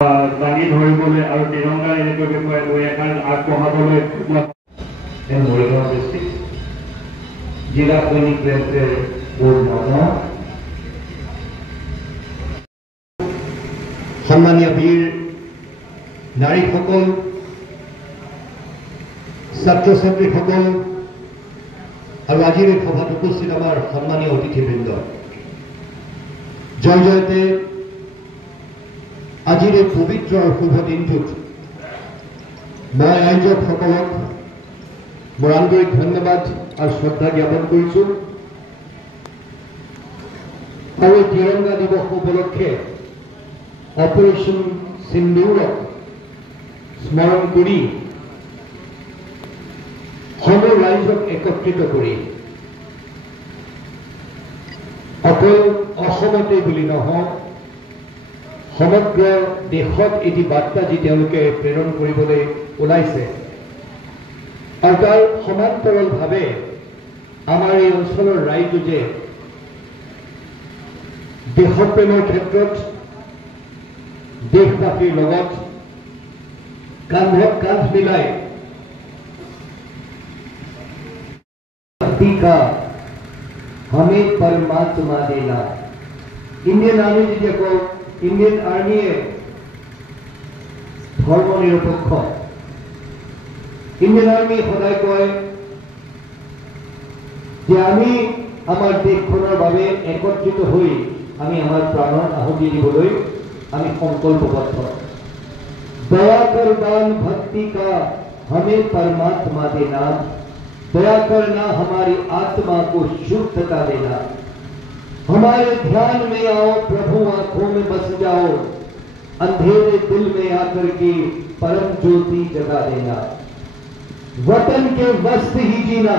দাঙি ধৰিবলৈ আৰু তিৰংগা এনেকৈ বিষয়ে দুই এষাৰ আগবঢ়াবলৈ মৰিগাঁও ডিষ্ট্ৰিক্ট জিলা সৈনিক ৰেঞ্চৰ সন্মানীয় বীৰ নাৰীসকল, ছাত্ৰ ছাত্ৰীসকল আৰু আজিৰ এই সভাত উপস্থিত আমাৰ সন্মানীয় অতিথিবৃন্দ, জয় জয়তে আজিৰ এই পবিত্ৰ আৰু শুভ দিনটোত মই আয়োজকসকলক মোৰ আন্তৰিক ধন্যবাদ আৰু শ্ৰদ্ধা জ্ঞাপন কৰিছোঁ। আৰু এই তিৰংগা দিৱস উপলক্ষে অপাৰেশ্যন সিন্দুৰক স্মৰণ কৰি সমগ্ৰ ৰাইজক একত্ৰিত কৰি অকল অসমতে বুলি নহয়, সমগ্ৰ দেশত এটি বাৰ্তা যি তেওঁলোকে প্ৰেৰণ কৰিবলৈ ওলাইছে আৰু তাৰ সমান্তৰালভাৱে আমাৰ এই অঞ্চলৰ ৰাইজে যে দেশপ্ৰেমৰ ক্ষেত্ৰত দেশবাসীৰ লগত কান্ধত কান্ধ মিলাই का हमें परमात्मा देना। इंडियन आर्मी जी को इंडियन आर्मी धर्म निरपेक्ष इंडियन आर्मी सदा कय जे आमी आमार देशखনৰ বাবে একত্ৰিত হৈ আমি আমাৰ প্ৰাণৰ আহুতি দিবলৈ আমি সংকল্পবদ্ধ। दया कर दान भक्ति का हमें परमात्मा देना, दया करना हमारी आत्मा को शुद्धता देना, हमारे ध्यान में आओ प्रभु आंखों में बस जाओ, अंधेरे दिल में आकर के परम ज्योति जगा देना। वतन के वस्त ही जीना,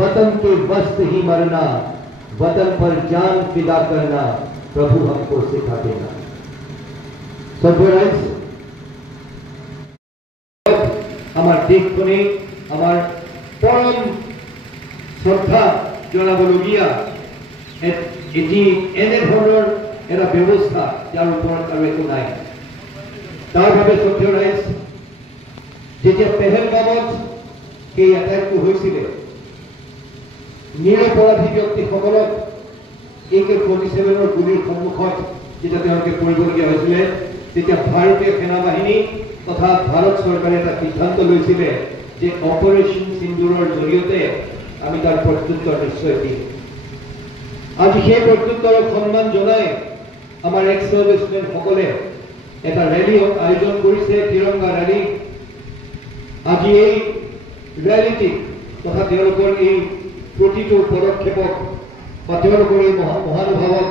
वतन के वस्त ही मरना, वतन पर जान फिदा करना प्रभु हमको सिखा देना। सभ्यराज আমার দেশখনে আমার পরম শ্রদ্ধা জানাবলগীয়া এটি এনে ধৰণৰ এটা ব্যৱস্থা যাৰ ওপৰত আৰু একো নাই। তাৰ বাবে সক্ৰিয় ৰাইজ যেতিয়া পেহেলগামত সেই এটাকটো হৈছিলে, নিৰপৰাধী ব্যক্তিসকলক AK-47 গুলিৰ সন্মুখত যেতিয়া তেওঁলোকে পৰিবলগীয়া হৈছিলে, তেতিয়া ভাৰতীয় সেনাবাহিনী তথা ভাৰত চৰকাৰে এটা সিদ্ধান্ত লৈছিলে যে অপাৰেশ্যন সিন্দুৰৰ জৰিয়তে আমি তাৰ প্ৰত্যুত্তৰ নিশ্চয় দিম। আজি সেই প্ৰত্যুত্তৰক সন্মান জনাই আমাৰ এক্স সাৰ্ভিসমেন সকলে এটা ৰেলী আয়োজন কৰিছে, তিৰংগা ৰেলী। আজি এই ৰেলীটি তথা তেওঁলোকৰ এই প্ৰতিটো পদক্ষেপক বা তেওঁলোকৰ এই মহানুভাৱক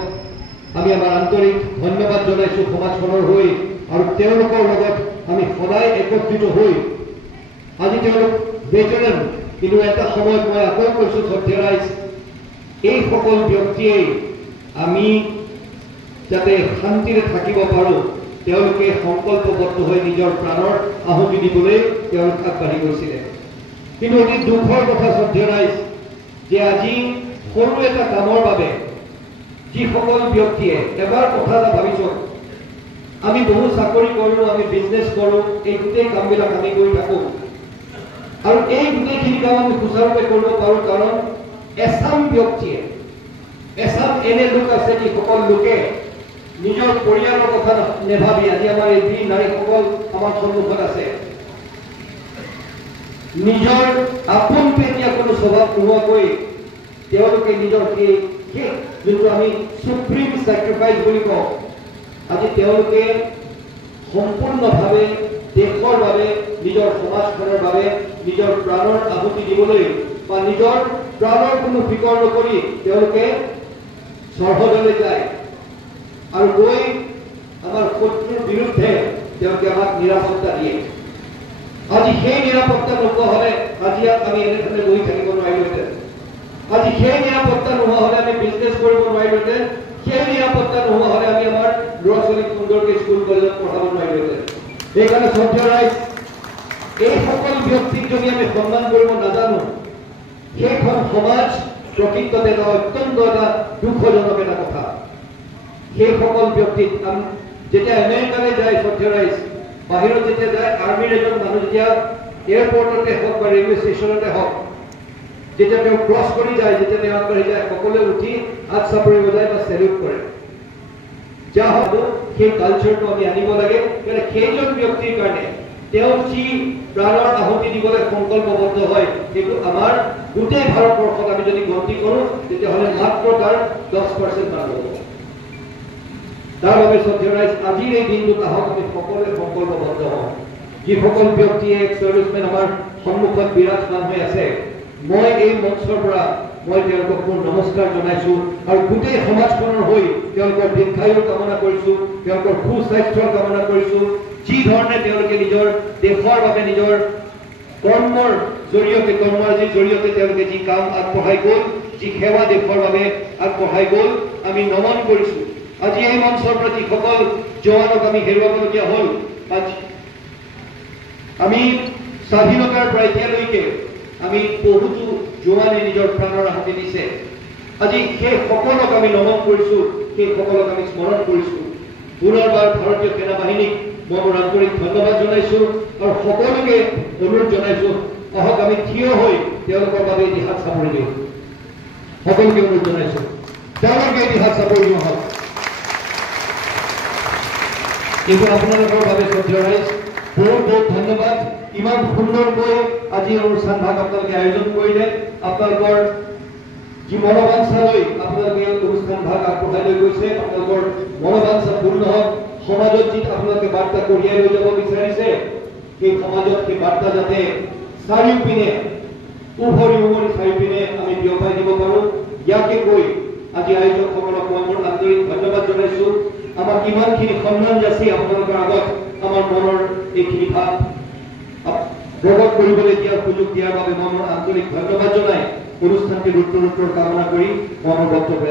আমি আমাৰ আন্তৰিক ধন্যবাদ জনাইছোঁ সমাজখনৰ হৈ, আৰু তেওঁলোকৰ লগত আমি সদায় একত্ৰিত হৈ আজি তেওঁলোক ভেটেৰান, কিন্তু এটা সময়ত মই আকৌ কৈছোঁ শ্ৰদ্ধেয় ৰাইজ, এই সকল ব্যক্তিয়ে আমি যাতে শান্তিৰে থাকিব পাৰোঁ তেওঁলোকে সংকল্পবদ্ধ হৈ নিজৰ প্ৰাণৰ আহুতি দিবলৈ তেওঁলোক আগবাঢ়ি গৈছিলে। কিন্তু অতি দুখৰ কথা শ্ৰদ্ধেয় ৰাইজ যে আজি সৰু এটা কামৰ বাবে যিসকল ব্যক্তিয়ে এবাৰ কথা এটা ভাবিছোঁ, আমি বহু চাকৰি কৰোঁ, আমি বিজনেছ কৰোঁ, এই গোটেই কামবিলাক আমি কৰি থাকোঁ আৰু এই গোটেইখিনি কাম আমি সুচাৰুৰূপে কৰিব পাৰোঁ কাৰণ এচাম ব্যক্তিয়ে, এচাম এনে লোক আছে যিসকল লোকে নিজৰ পৰিয়ালৰ কথা নেভাবি, আজি আমাৰ এই বীৰ নাৰীসকল আমাৰ সন্মুখত আছে, নিজৰ আপোন পেটীয়া কোনো স্বভাৱ নোহোৱাকৈ তেওঁলোকে নিজৰ সেই যোনটো আমি সুপ্ৰিম ছেক্ৰিফাইচ বুলি কওঁ, আজি তেওঁলোকে সম্পূৰ্ণভাৱে দেশৰ বাবে, নিজৰ সমাজখনৰ বাবে নিজৰ প্ৰাণৰ আহুতি দিবলৈ বা নিজৰ প্ৰাণৰ কোনো ফিকৰ নকৰি তেওঁলোকে চৰহদলৈ যায় আৰু গৈ আমাৰ শত্ৰুৰ বিৰুদ্ধে তেওঁলোকে আমাক নিৰাপত্তা দিয়ে। আজি সেই নিৰাপত্তা নোপোৱা হ'লে আজি আমি এনেধৰণে বহি থাকিব নোৱাৰিলোহেঁতেন। আজি সেই নিৰাপত্তা নোহোৱা হ'লে আমি বিজনেছ কৰিব নোৱাৰিলোহেঁতেন। সেই নিৰাপত্তা নোহোৱা হ'লে আমি আমাৰ ল'ৰা ছোৱালীক সুন্দৰকৈ স্কুল কলেজত পঢ়াব নোৱাৰিলোহেঁতেন। সেইকাৰণে শ্ৰদ্ধেয় ৰাইজ, এই সকল ব্যক্তিক যদি আমি সন্মান কৰিব নাজানো, সেইখন সমাজ প্ৰকৃততে এটা অত্যন্ত এটা দুখজনক এটা কথা। সেই সকল ব্যক্তিক যেতিয়া আমেৰিকালৈ যায় সদ্য ৰাইজ বাহিৰত যেতিয়া যায় আৰ্মিৰ এজন মানুহ যেতিয়া এয়াৰপৰ্টতে হওক বা ৰেলৱে ষ্টেচনতে হওক যেতিয়া তেওঁ ক্ৰছ কৰি যায় যেতিয়া তেওঁ আগবাঢ়ি যায় সকলোৱে উঠি হাত চাপৰি বজাই বা চেলিউট কৰে যা হওক সেই কালচাৰটো আমি আনিব লাগে কাৰণ সেইজন ব্যক্তিৰ কাৰণে তেওঁ যি প্ৰাণৰ আহুতি দিবলৈ সংকল্পবদ্ধ হয় সেইটো আমাৰ গোটেই ভাৰতবৰ্ষত আমি যদি গন্তি কৰোঁ তেতিয়াহ'লে মাত্ৰ তাৰ 10% মানুহ হ'ব তাৰ বাবে সদ্য ৰাইজ আজিৰ এই দিনটোত আহক আমি সকলোৱে সংকল্পবদ্ধ হওঁ যিসকল ব্যক্তিয়ে সাৰ্ভিসমেন আমাৰ সন্মুখত বিৰাজমান হৈ আছে মই এই মঞ্চৰ পৰা মই তেওঁলোকক মোৰ নমস্কাৰ জনাইছো আৰু গোটেই সমাজখনৰ হৈ তেওঁলোকৰ দীৰ্ঘায়ু কামনা কৰিছো তেওঁলোকৰ সুস্বাস্থ্যৰ কামনা কৰিছো যি ধৰণে তেওঁলোকে নিজৰ দেশৰ বাবে নিজৰ কৰ্মৰ জৰিয়তে কৰ্মৰাজিৰ জৰিয়তে তেওঁলোকে যি কাম আগবঢ়াই গ'ল যি সেৱা দেশৰ বাবে আগবঢ়াই গ'ল আমি নমন কৰিছো আজি এই মঞ্চৰ পৰা যিসকল জোৱানক আমি হেৰুৱাবলগীয়া হ'ল আমি স্বাধীনতাৰ পৰা এতিয়ালৈকে আমি বহুতো জোৱানে নিজৰ প্ৰাণৰ আহুতি দিছে আজি সেই সকলক আমি নমন কৰিছো সেই সকলক আমি স্মৰণ কৰিছো পুনৰবাৰ ভাৰতীয় সেনা বাহিনীক মই মোৰ আন্তৰিক ধন্যবাদ জনাইছো আৰু সকলোকে অনুৰোধ জনাইছো আহক আমি থিয় হৈ তেওঁলোকৰ বাবে ইতিহাস চাপৰি দিওঁ সকলোকে অনুৰোধ জনাইছো তেওঁলোকে ইতিহাস চাপৰি দিওঁ আহক কিন্তু আপোনালোকৰ বাবে সদ্য ৰাইজ বহুত বহুত ধন্যবাদ ইমান সুন্দৰকৈ আজি অনুষ্ঠান ভাগ আপোনালোকে আয়োজন কৰিলে আপোনালোকৰ যি মনোবাঞ্ছা লৈ আপোনালোকে অনুষ্ঠান ভাগ আগবঢ়াই লৈ গৈছে আপোনালোকৰ মনোবাঞ্ছা পূৰ্ণ হওক সমাজত যি আপোনালোকে বাৰ্তা কঢ়িয়াই লৈ যাব বিচাৰিছে সেই সমাজত সেই বাৰ্তা যাতে চাৰিওপিনে উভৰি উভৰি চাৰিওপিনে আমি বিয়পাই দিব পাৰোঁ ইয়াকে কৈ আজি আয়োজকসকলক মই মোৰ আন্তৰিক ধন্যবাদ জনাইছো আমাক ইমানখিনি সন্মান যাচি আপোনালোকৰ আগত আমাৰ মনৰ এইখিনি ভাৱ প্ৰকট কৰিবলৈ দিয়াৰ সুযোগ দিয়াৰ বাবে মই মোৰ আন্তৰিক ধন্যবাদ জনাই অনুষ্ঠানটিৰ উত্তৰোত্তৰ কামনা কৰি মই মোৰ বক্তব্য